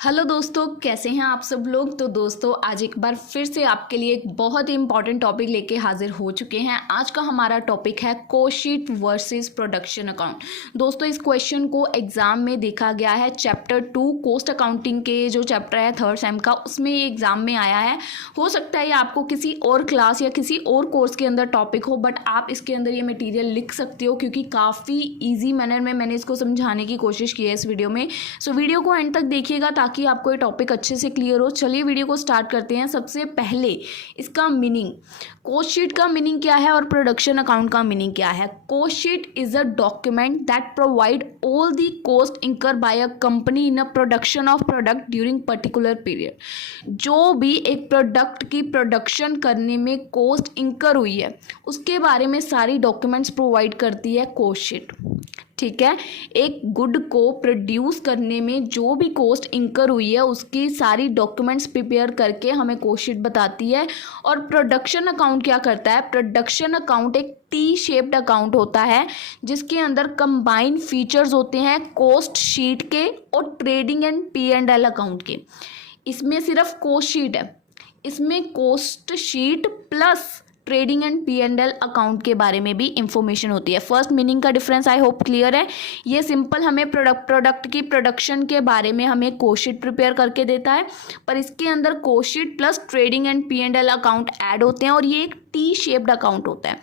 Hello दोस्तों, कैसे हैं आप सब लोग। तो दोस्तों आज एक बार फिर से आपके लिए एक बहुत ही इंपॉर्टेंट टॉपिक लेके हाजिर हो चुके हैं। आज का हमारा टॉपिक है cost sheet versus production account. दोस्तों इस क्वेश्चन को एग्जाम में देखा गया है। चैप्टर 2 कोस्ट अकाउंटिंग के जो चैप्टर है थर्ड सेम का, उसमें ये एग्जाम में आया है। हो सकता है ये आपको किसी और क्लास या किसी और कोर्स के अंदर टॉपिक हो, बट आप इसके अंदर ये मटीरियल लिख सकते हो क्योंकि काफ़ी ईजी मैनर में मैंने इसको समझाने की कोशिश की है इस वीडियो में। सो वीडियो को एंड तक देखिएगा ताकि आपको ये टॉपिक अच्छे से क्लियर हो। चलिए वीडियो को स्टार्ट करते हैं। सबसे पहले इसका मीनिंग, कोस्ट शीट का मीनिंग क्या है और प्रोडक्शन अकाउंट का मीनिंग क्या है। Cost sheet is a document that provide all the cost incur by a company in a production of product during particular period. जो भी एक प्रोडक्ट की प्रोडक्शन करने में कॉस्ट इंकर हुई है उसके बारे में सारी डॉक्यूमेंट्स प्रोवाइड करती है कोस्ट शीट। ठीक है, एक गुड को प्रोड्यूस करने में जो भी कॉस्ट इंकर हुई है उसकी सारी डॉक्यूमेंट्स प्रिपेयर करके हमें कॉस्ट शीट बताती है। और प्रोडक्शन अकाउंट क्या करता है, प्रोडक्शन अकाउंट एक टी शेप्ड अकाउंट होता है जिसके अंदर कंबाइंड फीचर्स होते हैं कॉस्ट शीट के और ट्रेडिंग एंड P&L अकाउंट के। इसमें सिर्फ कॉस्ट शीट है, इसमें cost sheet plus trading and P&L account के बारे में भी इंफॉर्मेशन होती है। फर्स्ट मीनिंग का डिफरेंस आई होप क्लियर है। ये सिंपल हमें प्रोडक्ट की प्रोडक्शन के बारे में हमें कॉस्ट शीट प्रिपेयर करके देता है, पर इसके अंदर cost sheet plus trading and P&L account add होते हैं और ये एक टी शेप्ड अकाउंट होता है।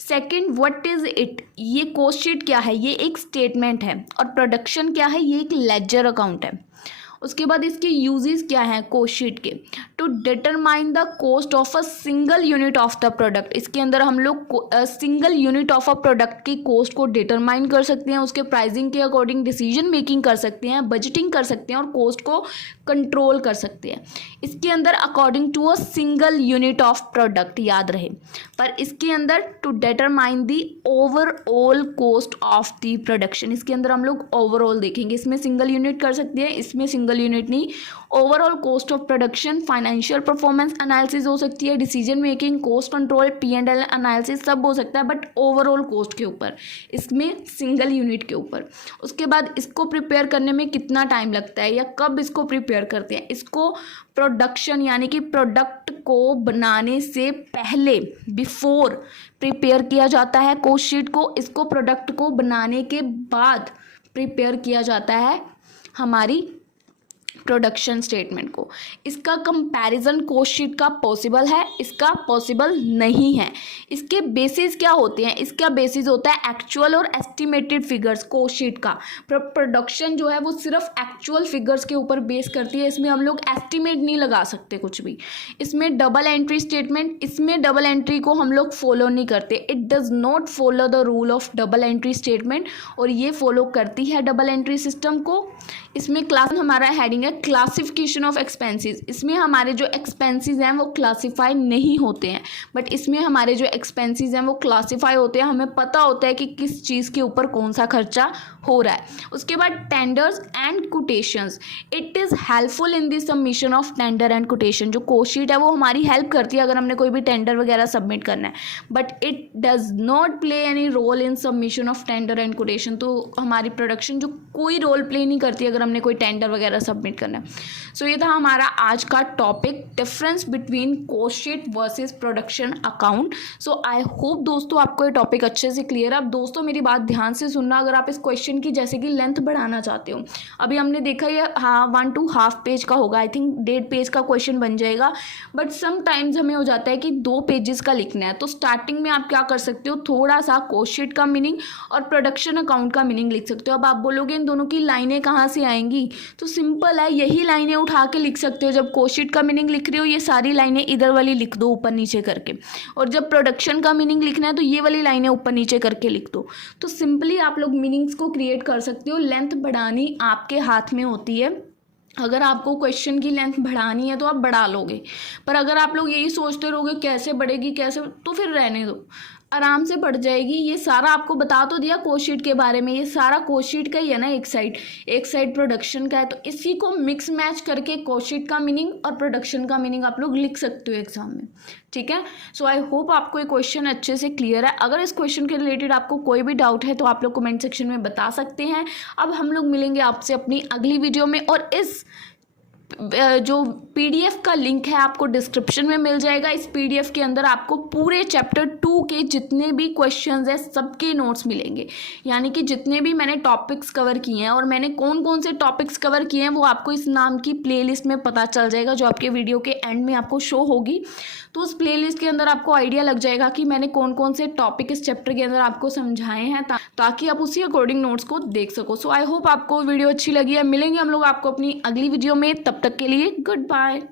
सेकेंड, व्हाट इज इट, ये कॉस्ट शीट क्या है, ये एक स्टेटमेंट है। और प्रोडक्शन क्या है, ये एक लेजर अकाउंट है। उसके बाद इसके यूजेस क्या हैं कॉस्ट शीट के, to determine the cost of a single unit of the product. इसके अंदर हम लोग single unit of a product की कॉस्ट को डिटरमाइन कर सकते हैं, उसके प्राइसिंग के अकॉर्डिंग डिसीजन मेकिंग कर सकते हैं, बजटिंग कर सकते हैं और कॉस्ट को कंट्रोल कर सकते हैं। इसके अंदर according to a single unit of product याद रहे, पर इसके अंदर to determine the overall cost of the production. इसके अंदर हम लोग ओवरऑल देखेंगे, इसमें सिंगल यूनिट कर सकते हैं, इसमें सिंगल यूनिट नहीं। Overall cost of production, financial performance analysis हो सकती है, decision making, cost control, P&L analysis सब हो सकता है, बट ओवरऑल कॉस्ट के ऊपर, इसमें सिंगल यूनिट के ऊपर। उसके बाद इसको प्रिपेयर करने में कितना टाइम लगता है या कब इसको प्रिपेयर करते हैं, इसको प्रोडक्शन यानी कि प्रोडक्ट को बनाने से पहले बिफोर प्रिपेयर किया जाता है कॉस्ट शीट को। इसको प्रोडक्ट को बनाने के बाद प्रिपेयर किया जाता है हमारी प्रोडक्शन स्टेटमेंट को। इसका कंपैरिजन कॉस्ट शीट का पॉसिबल है, इसका पॉसिबल नहीं है। इसके बेसिस क्या होते हैं, इसका बेसिस होता है एक्चुअल और एस्टिमेटेड फिगर्स। कॉस्ट शीट का प्रोडक्शन जो है वो सिर्फ एक्चुअल फिगर्स के ऊपर बेस करती है, इसमें हम लोग एस्टिमेट नहीं लगा सकते कुछ भी। इसमें डबल एंट्री स्टेटमेंट, इसमें डबल एंट्री को हम लोग फॉलो नहीं करते, it does not follow the rule of double entry statement, और ये फॉलो करती है डबल एंट्री सिस्टम को। इसमें क्लास हमारा हेडिंग है क्लासिफिकेशन ऑफ एक्सपेंसेस। इसमें हमारे जो एक्सपेंसेस हैं वो क्लासीफाई नहीं होते हैं, बट इसमें हमारे जो एक्सपेंसेस हैं वो क्लासीफाई होते हैं, हमें पता होता है कि किस चीज़ के ऊपर कौन सा खर्चा हो रहा है। उसके बाद tenders and quotations, it is helpful in the submission of tender and quotation. जो कॉस्ट शीट है वो हमारी हेल्प करती है अगर हमने कोई भी टेंडर वगैरह सबमिट करना है, but it does not play any role in submission of tender and quotation. तो हमारी प्रोडक्शन जो कोई रोल प्ले नहीं करती अगर हमने कोई टेंडर वगैरह सबमिट करना है। सो ये था हमारा आज का topic, difference between cost sheet versus production account. So I hope दोस्तों आपको ये टॉपिक अच्छे से क्लियर है। अब दोस्तों मेरी बात ध्यान से सुनना, अगर आप इस क्वेश्चन की जैसे कि लेंथ बढ़ाना चाहते हो, अभी हमने देखा ये 1 to हाफ पेज का होगा, आई थिंक 1.5 पेज का क्वेश्चन बन जाएगा, बट समटाइम्स हमें हो जाता है कि 2 पेजेस का लिखना है। तो स्टार्टिंग में आप क्या कर सकते हो, थोड़ा सा कॉस्ट शीट का मीनिंग और प्रोडक्शन अकाउंट का मीनिंग लिख सकते हो। अब आप बोलोगे इन दोनों की लाइनें कहाँ से आएंगी, तो सिंपल है, यही लाइनें उठा के लिख सकते हो। जब कॉस्ट शीट का मीनिंग लिख रहे हो ये सारी लाइनें इधर वाली लिख दो ऊपर नीचे करके, और जब प्रोडक्शन का मीनिंग लिखना है तो ये वाली लाइनें ऊपर नीचे करके लिख दो। तो सिंपली आप लोग मीनिंग्स को क्रिएट कर सकते हो। लेंथ बढ़ानी आपके हाथ में होती है, अगर आपको क्वेश्चन की लेंथ बढ़ानी है तो आप बढ़ा लोगे, पर अगर आप लोग यही सोचते रहोगे कैसे बढ़ेगी कैसे, तो फिर रहने दो, आराम से बढ़ जाएगी। ये सारा आपको बता तो दिया कॉस्ट शीट के बारे में, ये सारा कॉस्ट शीट का ही है ना, एक साइड प्रोडक्शन का है, तो इसी को मिक्स मैच करके कॉस्ट शीट का मीनिंग और प्रोडक्शन का मीनिंग आप लोग लिख सकते हो एग्जाम में। ठीक है, सो आई होप आपको ये क्वेश्चन अच्छे से क्लियर है। अगर इस क्वेश्चन के रिलेटेड आपको कोई भी डाउट है तो आप लोग कमेंट सेक्शन में बता सकते हैं। अब हम लोग मिलेंगे आपसे अपनी अगली वीडियो में, और इस जो पीडीएफ का लिंक है आपको डिस्क्रिप्शन में मिल जाएगा। इस पीडीएफ के अंदर आपको पूरे चैप्टर 2 के जितने भी क्वेश्चंस हैं सबके नोट्स मिलेंगे, यानी कि जितने भी मैंने टॉपिक्स कवर किए हैं और मैंने कौन कौन से टॉपिक्स कवर किए हैं वो आपको इस नाम की प्लेलिस्ट में पता चल जाएगा, जो आपके वीडियो के एंड में आपको शो होगी। तो उस प्लेलिस्ट के अंदर आपको आइडिया लग जाएगा कि मैंने कौन कौन से टॉपिक इस चैप्टर के अंदर आपको समझाए हैं, ताकि आप उसी अकॉर्डिंग नोट्स को देख सको। सो आई होप आपको वीडियो अच्छी लगी है। मिलेंगे हम लोग आपको अपनी अगली वीडियो में, तब तक के लिए गुड बाय।